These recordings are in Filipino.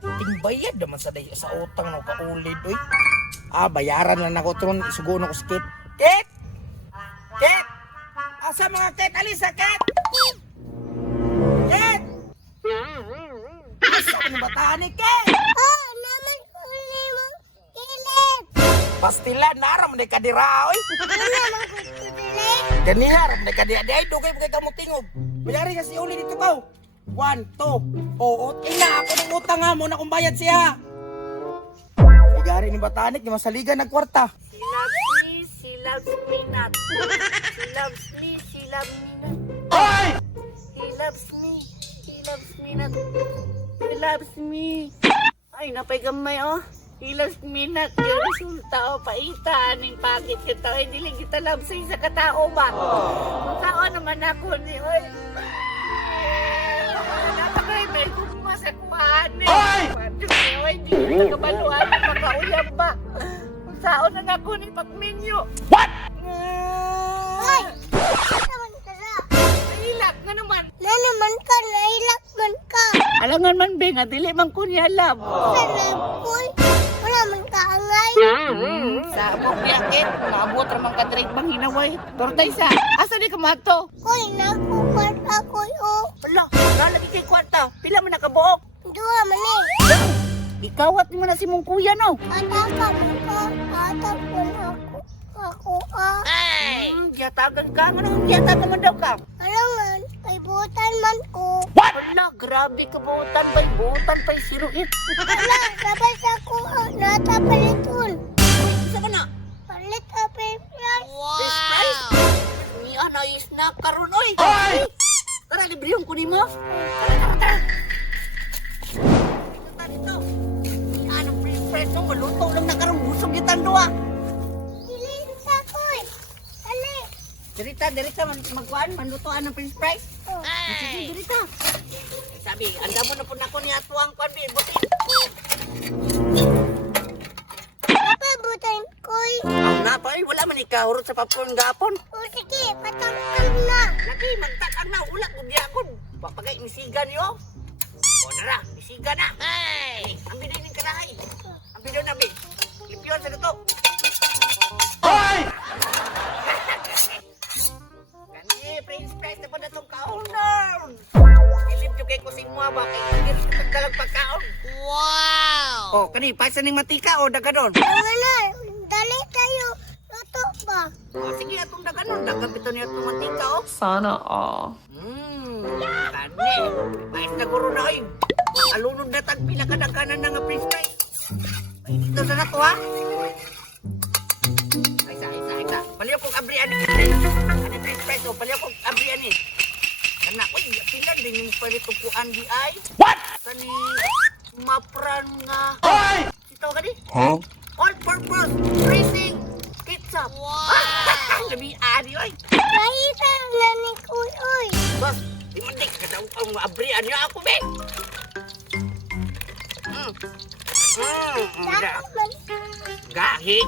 Tingbayad naman sa utang no kaulid oy. Bayaran lang ako tron isugo ko sa Kit. Kit! Kit! Asa mga Kit? Alisa Kit! Kit! Asa ano bataan ni Kit? Naman ko ni mo kilit. Pastilan naram ni kadira oy. Naman ko kilit. Ganina ram ni kadira di ay dugay kay kamo tingog. Bayari kasi uli dito kaw. 1, 2, oo. Ina ako ng utang nga mo na kung bayad siya. Sigari ni Batanik, ni masaligan ng kwarta. She loves me not. She loves me not. Hoy! He loves me not. He loves me. Ay, napay gamay oh. He loves me not. Yung resulta o paita. Aning pagit kita. Ay, dili kita love sa isa katao ba? Tao naman ako ni oy. Napakay may gumma sa kuhaan eh. Oy, di kita kabaluan. Makauyab ba? Saan na ako ni Pagminyo? What? Ay! Naman ka na. Nailak na naman. Nailak man ka. Alangan man, Beng, at dili man ko niya alam. Sanay, wala man ka angay. Sa abog yakit, naabot ramang ka direct bang hinaway. Tortay sa, asa di ka mato? Koy, nakukwarta koy o. Wala, nalagi kay kwarta. Pila man nakabuok? Dua man eh. Ikawat mo na si mong kuya, no? Ataka mo ka. Atapon ako ah. Ay! Giyatagan ka? Anong giyatagan mo daw ka? Alangan, kay butan man ko. What? Wala, grabe ka butan. Bay butan pa'y siruit. Wala, labas ako. Natapaliton. Isa ka na? Palit ka, price. Wow! Niya na snack karon oy. Hoy! Tara, librehon ko ni mo. Tara. Dito. Niya na price no, maluto lang na karon busog yung duwa. Dili sa koy. Ali. Dirita magkuan, manlutoan ng french fries. Sige, dirita. Sabi, anda mo na po na ko ni atuang kwan bi, buti. Apa butan koy? Ang napay, wala man ikahurot sa popcorn gapon. O sige, patang na. Lagi, magtatang na, ulat kung diakon. Papagay, misigan yo. O nara, misigan na. Ay! Ang biniling ka na ay. Ang biniling na, bi. Lipyon sa luto. Hoy! Kani, Prince Price na pa na itong kaonan. Ilip yung kay kusing mo ba? Kay hindi rin itong dalang pagkaon. Wow! O, kani, paisa ng matika o daga doon. Pangalan, dali tayo. Luto ba? O, sige, atong daga doon. Daga bito niya itong matika o. Sana all. Kani, mais na guro na ay. Makalunod na tagpila ka na kanan na nga Prince Price. Ay, dito na to ha. Isa. Paliw kong abrian ni. Ano Prince Price o, paliw kong abrian ni. Kana, uy, pila din yung pwede tupuan di ay. What? Kani, mapran nga. Hoy! Sitaw ka di? Huh? All-purpose freezing ketchup. Wow! Labi ari oy. Kahita na ni Kuy, oy. Bas, di man dik kada ang abrian niya ako be. Dapat man. Gahi.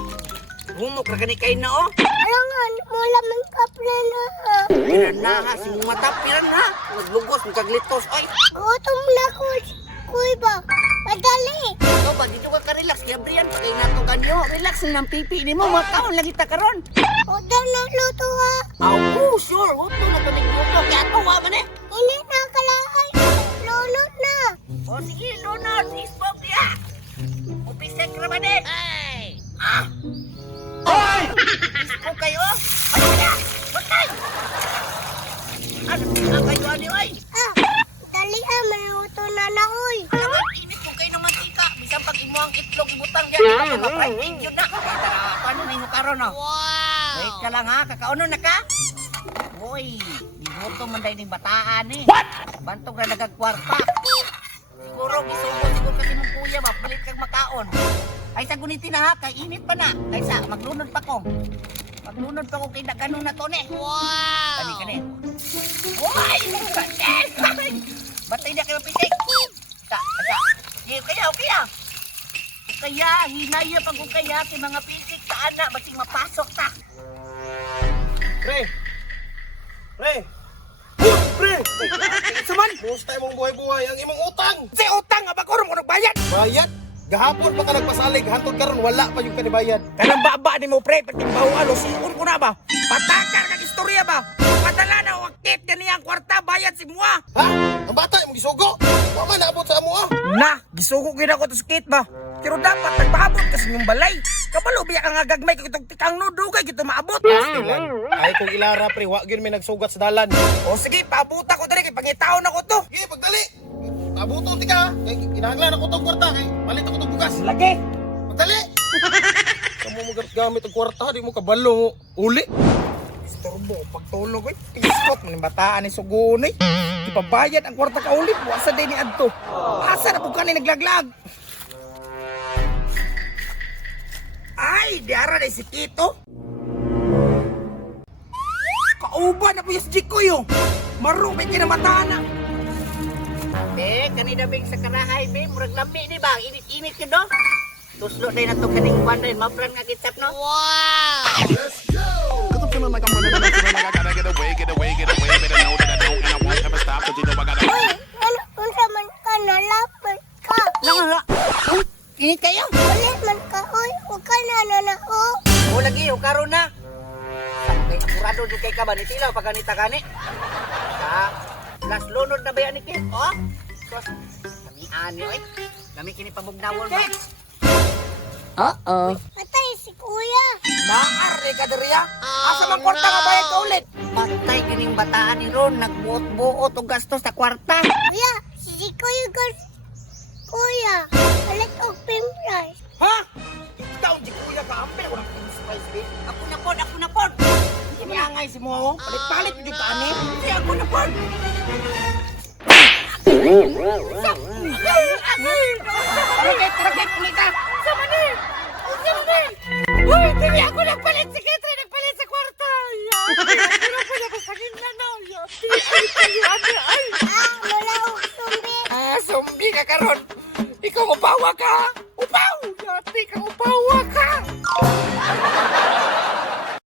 Humok ra kani kay na oh. Alangan, mula man ka plana. Piran na ha, si mata piran ha. Naglugos kaglitos oy. Gutom na Kuy ba? Madali. So ba dito ka relax kay abrian pagay nato kanyo. Relax lang pipi ni mo makaon lagi ta karon. Udan na luto ha. Oh, sure. Huwag na kaming luto. Kaya tawa man eh. Hindi na kalaay. Lunod na. O sige, lunod. Isbog niya. Upisek naman eh. Ay! Ah! Hoy! Isbog kayo. Ano kaya? Bakay! Ano kayo ani oy? Dali maluto na na oy. Alamat, init ko kayo ng mantika. Bisan pag imo ang itlog ibutang diyan. Ito mga yun na. Paano na yung karon no? Wow! Wait ka lang ha. Kakauno na ka? Uy, binuto man dahil ng bataan eh. What? Bantog na nagagkwarta. Siguro, siguro kasi mong kuya, mapalit kang makaon. Ay sa guniti na ha, kay init pa na. Ay sa, maglunod pa ko. Maglunod pa ko kay nagano na to ne. Wow! Kani. Uy! Batay na kayo pitik. Kaya. Kaya, hinaya pag ko kaya kay mga pitik sa anak, basing mapasok ta. Pre! pre. Saman, Musta imong buhay-buhay ang imong utang? si utang nga ba ko mo nagbayad? Bayad? Gahapon pa ka nagpasalig, hantod karon wala pa yung kanibayad. Kanang baba ni mo pre, patimbaw alo, siun ko na ba? Patakar kag istorya ba? Padala na o akit ganiyang kwarta, bayad si Mua. Ha? Ang bata imong gisugo? Wa man naabot sa amo ah. Na, gisugo gina ko to skate ba? Pero dapat nagpaabot kasi yung balay. Kabalo biya ka nga gagmay kag itong tikang no, dugay kito maabot. Ilan? Ay kung ilara pre, wa gyud may nagsugat sa dalan. O sige, paabuta ko dali kay pangitaon ako to. Sige, pagdali. Abuton ti ka. Kay kinahanglan ako tong kwarta kay palit ako tong bugas. Lagi. Pagdali. Kamu mo gamit ang kwarta, di mo kabalo uli. Istorbo, pagtulog eh. Ispot mo ng bataan ni Sugun eh. Ipabayad ang kwarta ka ulit. Wasa din ni Adto. Asa na po ka naglaglag? Ay, diara na si Tito. Kauban na po yung Jikoy oh. Marupit kinamataan na. Kanina big sa karahay, be. Murag lambi, di ba? Init-init yun, no? Tuslo na yun na ito kaning kwan rin. Mapran nga kitap, no? Cause I'm feeling like I'm running and I'm feeling like I gotta get away. Better know that I don't and I won't ever stop. Cause you know I gotta. Uy, unsa man ka nalapit ka? Nangala. Init kayo? Ulit man ka, uy. Huwag ka na nanao. O lagi, o karon na. Kay apurado di kay ka ba ni Tilaw pag ganita gani. Sa last lunod na ba yan ni Kim? O? Sos, kami ani oy. Kami kini pamugnawon ba? Patay si kuya. Maar ni kadiriya. Asa man kwarta nga bayad ka ulit? Patay kining bataan ni Ron, nagbuot-buot og gastos sa kwarta. Kuya, si kuya gas. Kuya, alit og pimpras. Ha? Ikaw di kuya ka ampe, walang spice be. Ako na pod. Kiniangay si mo. Palit-palit jud ka ani. Di ako na pod. Tarakit, ulita. Sama ni. Uy, dili ako nagpalit si Ketre, nagpalit sa kwarta. Pero ako sa gitna na. Ay. Wala og sumbi. Zombie ka karon. Ikaw upawa ka. Upaw. Yati ka upawa ka.